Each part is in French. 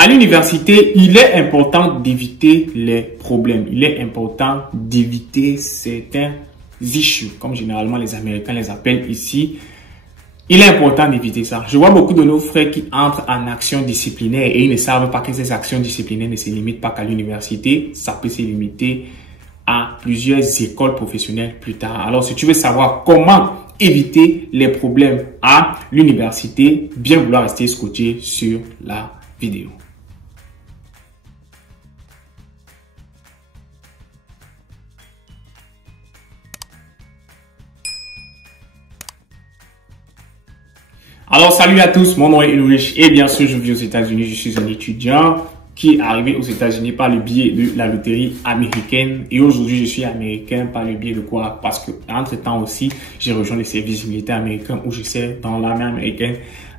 À l'université, il est important d'éviter les problèmes. Il est important d'éviter certains issues, comme généralement les Américains les appellent ici. Il est important d'éviter ça. Je vois beaucoup de nos frères qui entrent en action disciplinaire et ils ne savent pas que ces actions disciplinaires ne se limitent pas qu'à l'université. Ça peut se limiter à plusieurs écoles professionnelles plus tard. Alors, si tu veux savoir comment éviter les problèmes à l'université, bien vouloir rester scotché sur la vidéo. Alors, salut à tous, mon nom est Ulrich et bien sûr, je vis aux États-Unis. Je suis un étudiant qui est arrivé aux États-Unis par le biais de la loterie américaine. Et aujourd'hui, je suis américain par le biais de quoi? Parce que, entre-temps aussi, j'ai rejoint les services militaires américains où je suis dans l'armée américaine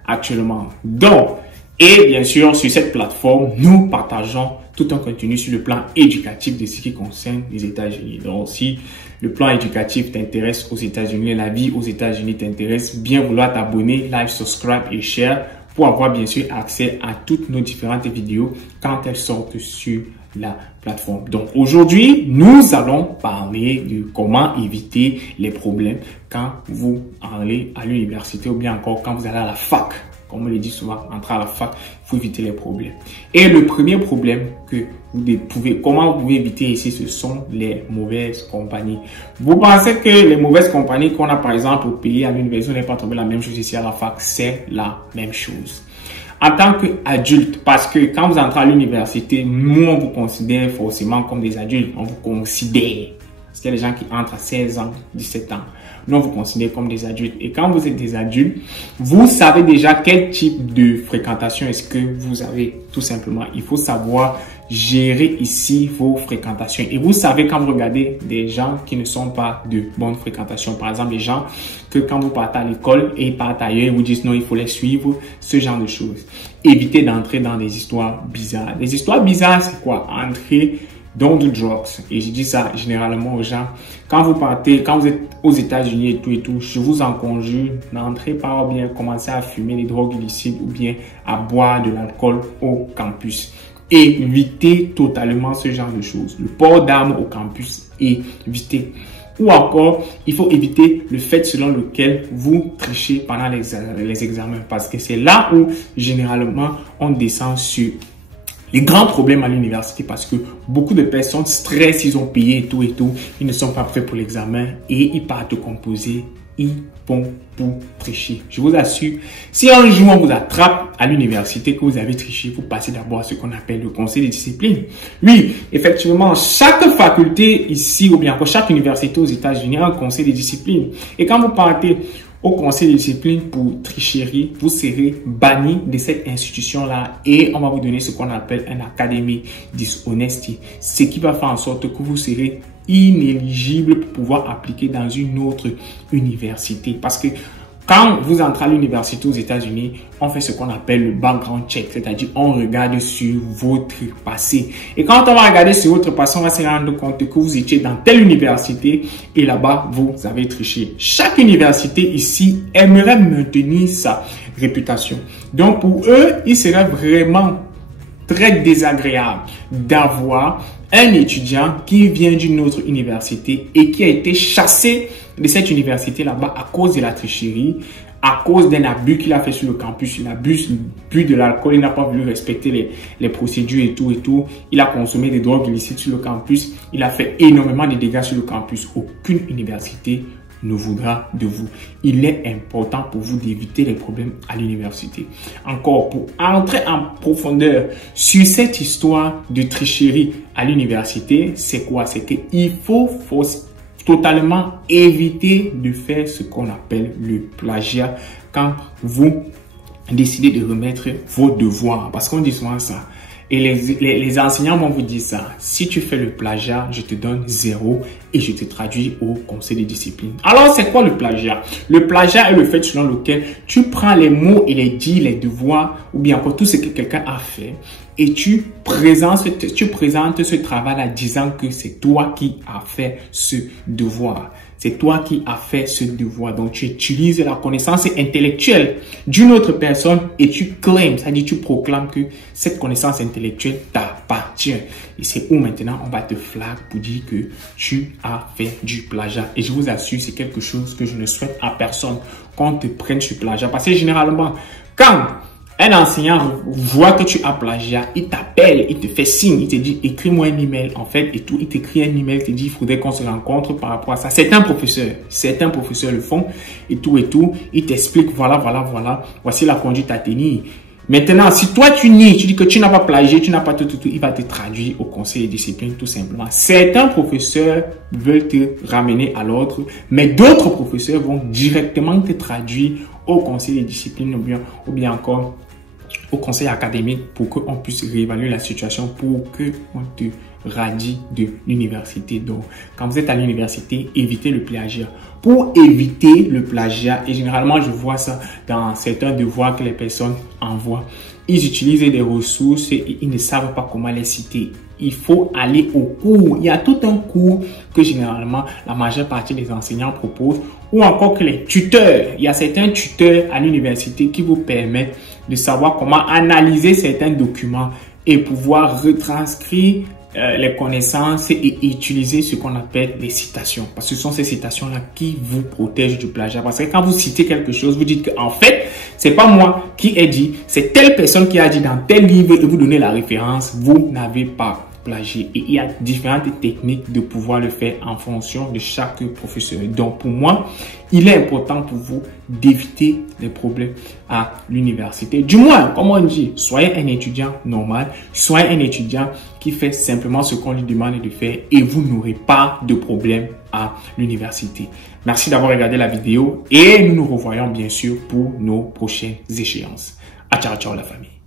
actuellement. Donc, et bien sûr, sur cette plateforme, nous partageons tout un contenu sur le plan éducatif de ce qui concerne les États-Unis. Donc, si le plan éducatif t'intéresse aux États-Unis, la vie aux États-Unis t'intéresse, bien vouloir t'abonner, like, subscribe et share pour avoir bien sûr accès à toutes nos différentes vidéos quand elles sortent sur la plateforme. Donc, aujourd'hui, nous allons parler de comment éviter les problèmes quand vous allez à l'université ou bien encore quand vous allez à la fac. Comme on le dit souvent, entrer à la fac, il faut éviter les problèmes. Et le premier problème que comment vous pouvez éviter ici, ce sont les mauvaises compagnies. Vous pensez que les mauvaises compagnies qu'on a par exemple au pays à l'université, on n'est pas trouvé la même chose ici à la fac, c'est la même chose. En tant qu'adulte, parce que quand vous entrez à l'université, nous on vous considère forcément comme des adultes, on vous considère. Parce qu'il y a des gens qui entrent à 16 ans, 17 ans. Nous, on vous considère comme des adultes. Et quand vous êtes des adultes, vous savez déjà quel type de fréquentation est-ce que vous avez. Tout simplement, il faut savoir gérer ici vos fréquentations. Et vous savez quand vous regardez des gens qui ne sont pas de bonne fréquentation. Par exemple, les gens que quand vous partez à l'école et ils partent ailleurs, ils vous disent non, il faut les suivre. Ce genre de choses. Évitez d'entrer dans des histoires bizarres. Les histoires bizarres, c'est quoi? Entrer dans du drugs. Et je dis ça généralement aux gens. Quand vous partez, quand vous êtes aux États-Unis et tout, je vous en conjure, n'entrez pas ou bien commencez à fumer des drogues illicites ou bien à boire de l'alcool au campus. Évitez totalement ce genre de choses. Le port d'armes au campus, évitez. Ou encore, il faut éviter le fait selon lequel vous trichez pendant les examens. Parce que c'est là où, généralement, on descend sur les grands problèmes à l'université parce que beaucoup de personnes stressent, ils ont payé et tout, ils ne sont pas prêts pour l'examen et ils partent composer, ils vont pour tricher. Je vous assure, si un jour on vous attrape à l'université que vous avez triché, vous passez d'abord à ce qu'on appelle le conseil de discipline. Oui, effectivement, chaque faculté ici ou bien encore chaque université aux États-Unis a un conseil de discipline. Et quand vous partez au conseil de discipline pour tricherie, vous serez banni de cette institution-là et on va vous donner ce qu'on appelle un academy dishonesty, ce qui va faire en sorte que vous serez inéligible pour pouvoir appliquer dans une autre université. Parce que quand vous entrez à l'université aux États-Unis, on fait ce qu'on appelle le background check, c'est-à-dire on regarde sur votre passé. Et quand on va regarder sur votre passé, on va se rendre compte que vous étiez dans telle université et là-bas, vous avez triché. Chaque université ici aimerait maintenir sa réputation. Donc pour eux, il serait vraiment très désagréable d'avoir un étudiant qui vient d'une autre université et qui a été chassé de cette université là-bas à cause de la tricherie, à cause d'un abus qu'il a fait sur le campus. Il a bu de l'alcool, il n'a pas voulu respecter les procédures et tout. Il a consommé des drogues illicites sur le campus. Il a fait énormément de dégâts sur le campus. Aucune université ne voudra de vous. Il est important pour vous d'éviter les problèmes à l'université. Encore, pour entrer en profondeur sur cette histoire de tricherie à l'université, c'est quoi? C'est qu'il faut totalement éviter de faire ce qu'on appelle le plagiat quand vous décidez de remettre vos devoirs. Parce qu'on dit souvent ça. Et les enseignants vont vous dire ça. Si tu fais le plagiat, je te donne 0 et je te traduis au conseil de discipline. Alors, c'est quoi le plagiat? Le plagiat est le fait selon lequel tu prends les mots et les dits, les devoirs ou bien encore tout ce que quelqu'un a fait et tu présentes ce travail en disant que c'est toi qui as fait ce devoir. C'est toi qui as fait ce devoir. Donc, tu utilises la connaissance intellectuelle d'une autre personne et tu claims, c'est-à-dire tu proclames que cette connaissance intellectuelle t'appartient. Et c'est où maintenant on va te flag pour dire que tu as fait du plagiat. Et je vous assure, c'est quelque chose que je ne souhaite à personne qu'on te prenne sur plagiat. Parce que généralement, quand un enseignant voit que tu as plagiat, il t'appelle, il te fait signe, il te dit écris-moi un email en fait et tout, il t'écrit un email, il te dit il faudrait qu'on se rencontre par rapport à ça. Certains professeurs le font et tout, il t'explique voilà, voici la conduite à tenir. Maintenant, si toi tu nies, tu dis que tu n'as pas plagié, tu n'as pas tout, il va te traduire au conseil de discipline tout simplement. Certains professeurs veulent te ramener à l'ordre, mais d'autres professeurs vont directement te traduire au conseil de discipline ou bien encore au conseil académique pour qu'on puisse réévaluer la situation, pour qu'on te radie de l'université. Donc, quand vous êtes à l'université, évitez le plagiat. Pour éviter le plagiat, et généralement je vois ça dans certains devoirs que les personnes envoient, ils utilisent des ressources et ils ne savent pas comment les citer. Il faut aller au cours. Il y a tout un cours que généralement la majeure partie des enseignants proposent, ou encore que les tuteurs. Il y a certains tuteurs à l'université qui vous permettent de savoir comment analyser certains documents et pouvoir retranscrire les connaissances et utiliser ce qu'on appelle les citations. Parce que ce sont ces citations-là qui vous protègent du plagiat. Parce que quand vous citez quelque chose, vous dites qu'en fait, c'est pas moi qui ai dit, c'est telle personne qui a dit dans tel livre et vous donnez la référence, vous n'avez pas plagié. Et il y a différentes techniques de pouvoir le faire en fonction de chaque professeur. Donc pour moi, il est important pour vous d'éviter les problèmes à l'université. Du moins, comme on dit, soyez un étudiant normal, soyez un étudiant qui fait simplement ce qu'on lui demande de faire et vous n'aurez pas de problème à l'université. Merci d'avoir regardé la vidéo et nous nous revoyons bien sûr pour nos prochaines échéances. Ciao, ciao la famille.